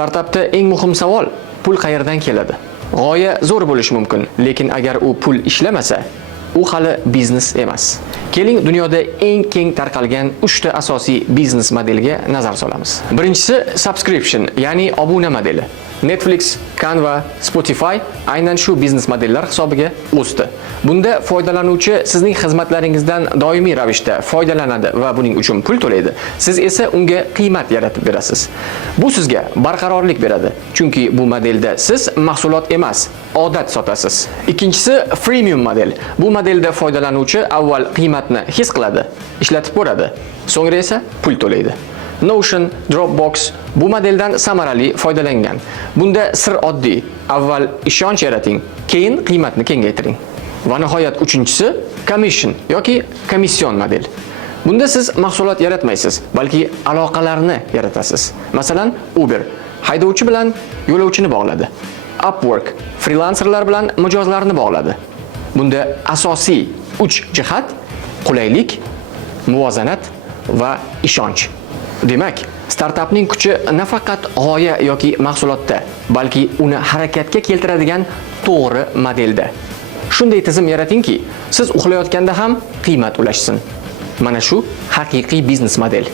Startapda eng muhim savol: pul qayerdan keladi? G'oya zo'r bo'lishi mumkin, lekin agar u pul ishlamasa, u hali biznes emas. Keling, dunyoda eng keng tarqalgan 3 ta asosiy biznes modeliga nazar solamiz. Birinchisi subscription, ya'ni obuna modeli. Netflix, Canva, Spotify aynan shu biznes modellar hisobiga o'sdi. Bunda foydalanuvchi sizning xizmatlaringizdan doimiy ravishda foydalanadi va buning uchun pul to'laydi. Siz esa unga qiymat yaratib berasiz. Bu sizga barqarorlik beradi, chunki bu modelda siz mahsulot emas, odat sotasiz. Ikkinchisi freemium model. Bu modelda foydalanuvchi avval qiymatni his qiladi, ishlatib ko'radi, so'ngra esa pul to'laydi. Notion, Dropbox bu modeldan samarali foydalangan. Bunda sir oddiy: avval ishonch yarating, keyin qiymatni kengaytiring. Va nihoyat uchinchisi commission yoki komission model. Bunda siz mahsulot yaratmaysiz, balki aloqalarni yaratasiz. Masalan, Uber haydovchi bilan yo'lovchini bog'ladi. Upwork freelancerlar bilan mijozlarni bog'ladi. Bunda asosiy 3 jihat: qulaylik, muvozanat va ishonch. Demak, startapning kuchi nafaqat g'oya yoki mahsulotda, balki uni harakatga keltiradigan to'g'ri modelda. Shunday tizim yaratingki, siz uxlayotganda ham qiymat ulashsin. Mana shu haqiqiy biznes model.